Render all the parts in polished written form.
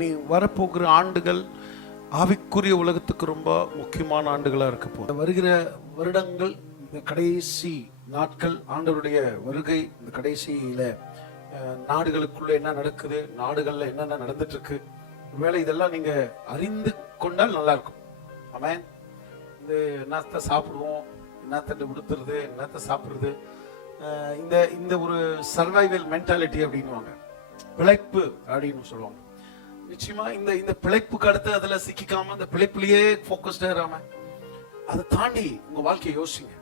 நீ வரப்போகிற ஆண்டுகள் ஆவிக்குரிய உலகத்துக்கு ரொம்ப முக்கியமான ஆண்டுகளா இருக்க போகுது. வருகிற வருடங்கள், இந்த கடைசி நாட்கள், ஆண்டவருடைய வருகை, இந்த கடைசியில நாடுகளுக்குள்ள என்ன நடக்குது, நாடுகள்ல என்னென்ன நடந்துட்டு இருக்கு, ஒருவேளை இதெல்லாம் நீங்க அறிந்து கொண்டால் நல்லா இருக்கும். ஆமென். இந்த என்னத்தை சாப்பிடுவோம், என்னத்தை உடுத்துறது, என்னத்தை சாப்பிடுறது, இந்த இந்த ஒரு சர்வைவல் மென்டாலிட்டி அப்படின்னுவாங்க, பிழைப்பு அப்படின்னு சொல்லுவாங்க. நிச்சயமா இந்த இந்த பிழைப்புக்கு அடுத்து அதுல சிக்காம இந்த பிழைப்புலயே போக்கஸ்டா இராம அதை தாண்டி உங்க வாழ்க்கையை யோசிங்க.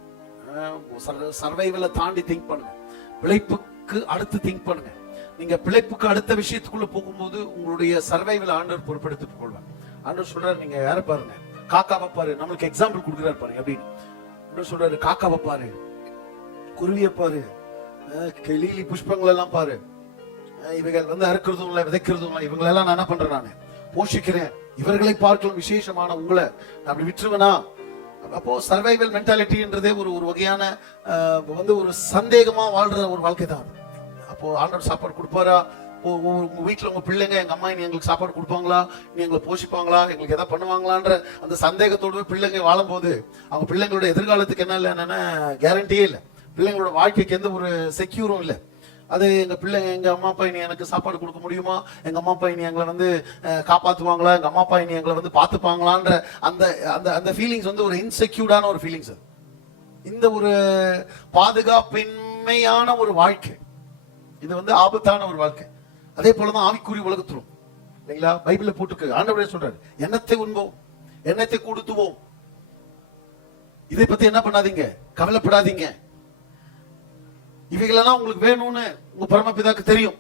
சர்வைவலை தாண்டி திங்க் பண்ணுங்க, பிழைப்புக்கு அடுத்து திங்க் பண்ணுங்க. நீங்க பிழைப்புக்கு அடுத்த விஷயத்துக்குள்ள போகும்போது உங்களுடைய சர்வைவல் ஆண்டவர் பொறுப்பெடுத்துட்டு கொள்வார். ஆண்டவர் சொல்றாரு, நீங்க யார பாருங்க, காக்காவை பாரு. நம்மளுக்கு எக்ஸாம்பிள் கொடுக்குறாரு பாருங்க. அப்படின்னு சொல்றாரு, காக்காவை பாரு, குருவியை பாரு, லீலி புஷ்பங்கள் எல்லாம் பாரு, இவைகள் அறுக்கிறதும் இல்லை, விதைக்கிறதும் இல்லை, இவங்களெல்லாம் நான் என்ன பண்றேன், நான் போஷிக்கிறேன். இவர்களை பார்க்கலாம் விசேஷமான உங்களை அப்படி விட்டுருவனா? அப்போ சர்வைவல் மென்டாலிட்டின்றதே ஒரு வகையான ஒரு சந்தேகமா வாழ்ற ஒரு வாழ்க்கை தான். அப்போ ஆண்டவர் சாப்பாடு கொடுப்பாரா? உங்க வீட்டுல உங்க பிள்ளைங்க, எங்க அம்மா இனி எங்களுக்கு சாப்பாடு கொடுப்பாங்களா, இனி எங்களை போஷிப்பாங்களா, எங்களுக்கு எதாவது பண்ணுவாங்களான்ற அந்த சந்தேகத்தோடு பிள்ளைங்க வாழும்போது அவங்க பிள்ளைங்களோட எதிர்காலத்துக்கு என்ன இல்லை, என்னன்னா கேரண்டியே இல்லை. பிள்ளைங்களோட வாழ்க்கைக்கு எந்த ஒரு செக்யூரும் இல்லை. அது எங்க பிள்ளைங்க, எங்க அம்மா அப்பா இனி எனக்கு சாப்பாடு கொடுக்க முடியுமா, எங்க அம்மா அப்பா இனி எங்களை காப்பாத்துவாங்களா, எங்க அம்மா அப்பா இனி எங்களை பாத்துப்பாங்களான்ற அந்த அந்த அந்த ஃபீலிங்ஸ் ஒரு இன்செக்யூர்டான ஒரு ஃபீலிங்ஸ். இந்த ஒரு பாதுகாப்பின்மையான ஒரு வாழ்க்கை, இது ஆபத்தான ஒரு வாழ்க்கை. அதே போலதான் ஆவிக்குரிய உலகத்திலும் இல்லைங்களா? பைபிள்ல போட்டுக்கு ஆண்டவரே சொல்றாரு, எண்ணத்தை உண்போம், எண்ணத்தை கொடுத்துவோம், இதை பத்தி என்ன பண்ணாதீங்க, கவலைப்படாதீங்க. இவைகளெல்லாம் உங்களுக்கு வேணும்னு உங்க பரமபிதாக்கு தெரியும்.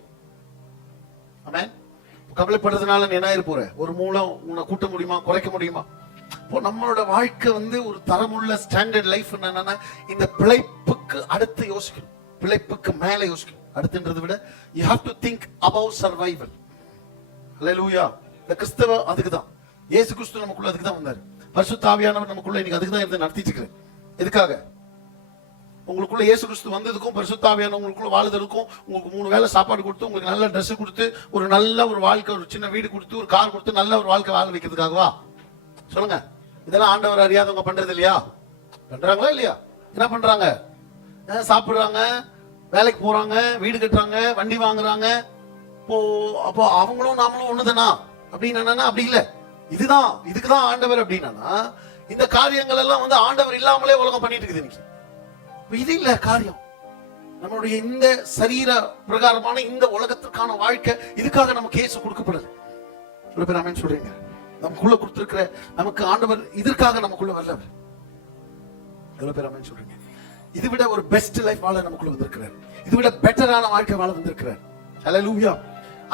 ஆமென். கவலைப்படுறதுனால நீ என்ன இருப்போற, ஒரு மூலம் உன்னை கூட்ட முடியுமா, குறைக்க முடியுமா? இப்போ நம்மளோட வாழ்க்கை ஒரு தரமுள்ள ஸ்டாண்டர்ட் லைஃப் என்னன்னா, இந்த பிழைப்புக்கு அடுத்து யோசிக்கணும், பிழைப்புக்கு மேல யோசிக்கணும். அடுத்துன்றதை விட you have to think about survival. ஹல்லேலூயா. இந்த கிறிஸ்தவ அதுக்குதான், இயேசு கிறிஸ்து நமக்குள்ள அதுக்கு தான் வந்தாரு. பரிசுத்த ஆவியானவர் நமக்குள்ள இன்னைக்கு அதுக்கு தான் இருந்து நடத்திட்டு இருக்கிறேன். எதுக்காக? உங்களுக்குள்ள இயேசு கிறிஸ்து வந்ததுக்கும் பரிசுத்த ஆவியானவர் உங்களுக்குள்ள வாழ்றதுக்கும், உங்களுக்கு 3 வேளை சாப்பாடு கொடுத்து, உங்களுக்கு நல்ல ட்ரெஸ் கொடுத்து, ஒரு நல்ல ஒரு வாழ்க்கை, ஒரு சின்ன வீடு கொடுத்து, ஒரு கார் கொடுத்து, நல்ல ஒரு வாழ்க்கை வாழ வைக்கிறதுக்காகவா? சொல்லுங்க. இதெல்லாம் ஆண்டவர் அறியாதவங்க பண்றது இல்லையா? பண்றாங்களா இல்லையா? என்ன பண்றாங்க? சாப்பிடுறாங்க, வேலைக்கு போறாங்க, வீடு கட்டுறாங்க, வண்டி வாங்குறாங்க. அப்போ அவங்களும் நாமளும் ஒண்ணுதானா அப்படின்னு என்னன்னா, அப்படி இல்லை. இதுக்குதான் ஆண்டவர் அப்படின்னா, இந்த காரியங்கள் எல்லாம் ஆண்டவர் இல்லாமலே உலகம் பண்ணிட்டு இருக்குது இன்னைக்கு. இது இல்ல காரியம். நம்மளுடைய இந்த சரீர பிரகாரமான இந்த உலகத்திற்கான வாழ்க்கை, இதுக்காக நமக்கு இயேசு கொடுக்கப்படுது. சில பேர் ஆமென் சொல்றீங்க. நமக்குள்ள கொடுத்திருக்கிற நமக்கு ஆண்டவர் இதற்காக நமக்குள்ள வரல. சில பேர் ஆமென் சொல்றீங்க. இது விட ஒரு பெஸ்ட் லைஃப் வாழ நமக்குள்ள வந்திருக்கிறார். இது விட பெட்டரான வாழ்க்கை வாழ வந்திருக்கிறார். ஹல்லேலூயா.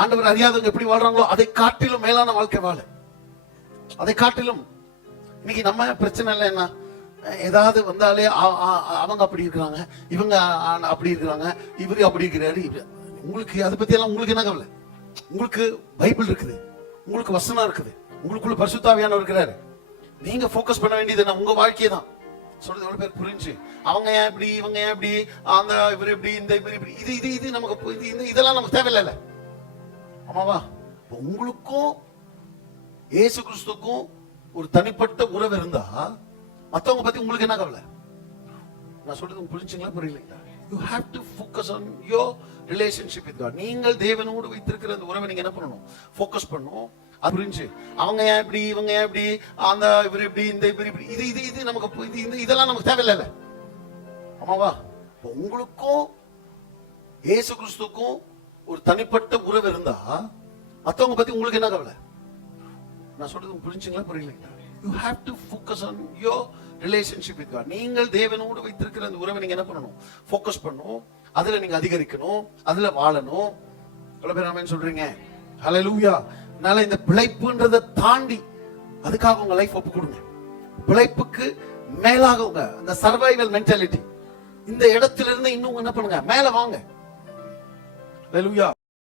ஆண்டவர் அறியாதவங்க எப்படி வாழ்றாங்களோ அதை காட்டிலும் மேலான வாழ்க்கை வாழ, அதை காட்டிலும் இன்னைக்கு நம்ம பிரச்சனை இல்லை. என்ன ஏதாவது வந்தாலே அவங்க அப்படி இருக்கிறாங்க, இவங்க அப்படி இருக்கிறாங்க, இவரு அப்படி இருக்கிறாரு. உங்களுக்கு அதை பத்தி எல்லாம் உங்களுக்கு என்ன கவலை? உங்களுக்கு பைபிள் இருக்குது, உங்களுக்கு வசனம் இருக்குது, உங்களுக்குள்ள பரிசுத்த ஆவியானவர் இருக்கிறாரு. நீங்க போக்கஸ் பண்ண வேண்டியது என்ன? உங்க வாழ்க்கையை தான். சொல்றது எவ்வளவு பேர் புரிஞ்சு, அவங்க ஏன் இப்படி, இவங்க ஏன் இப்படி, அந்த இவர் இப்படி, இந்த இவர் இப்படி, இது நமக்கு இதெல்லாம் நமக்கு தேவையில்லை. ஆமாவா? உங்களுக்கும் இயேசு கிறிஸ்துக்கும் ஒரு தனிப்பட்ட உறவு இருந்தா மத்தவங்க பத்தி உங்களுக்கு என்ன கவலை? நான் சொல்றது புரிஞ்சுங்களா, புரியலைங்களா? You have to focus on your relationship with God. நீங்கள் தேவனோடு வைத்திருக்கிற அந்த உறவை நீங்க என்ன பண்ணணும்? ஃபோக்கஸ் பண்ணணும். அது புரிஞ்சு, அவங்க ஏன் இப்படி, இவங்க ஏன் இப்படி, அந்த இவர் இப்படி, இந்த இவர் இப்படி, இது நமக்கு இதெல்லாம் நமக்கு தேவையில்லை. ஆமாவா? உங்களுக்கும் இயேசு கிறிஸ்துக்கும் ஒரு தனிப்பட்ட உறவு இருந்தா மத்தவங்க பத்தி உங்களுக்கு என்ன கவலை? நான் சொல்றது புரிஞ்சுங்களா, புரியலைங்களா? You have to focus on your relationship with God. நீங்கள் தேவனோடு வைத்திருக்கிற அந்த உறவை நீங்க என்ன பண்ணணும்? ஃபோக்கஸ் பண்ணணும். அதுல நீங்க அதிகரிக்கணும், அதுல வாழணும். எவ்வளவு பேர் ஆமென் சொல்றீங்க? ஹல்லேலூயா. அதனால இந்த பிழைப்புன்றதை தாண்டி அதுக்காக உங்க லைஃப் ஒப்பு கொடுங்க. பிழைப்புக்கு மேலாக உங்க அந்த சர்வைவல் மென்டாலிட்டி, இந்த இடத்துல இருந்து இன்னும் என்ன பண்ணுங்க, மேல வாங்க. ஹல்லேலூயா.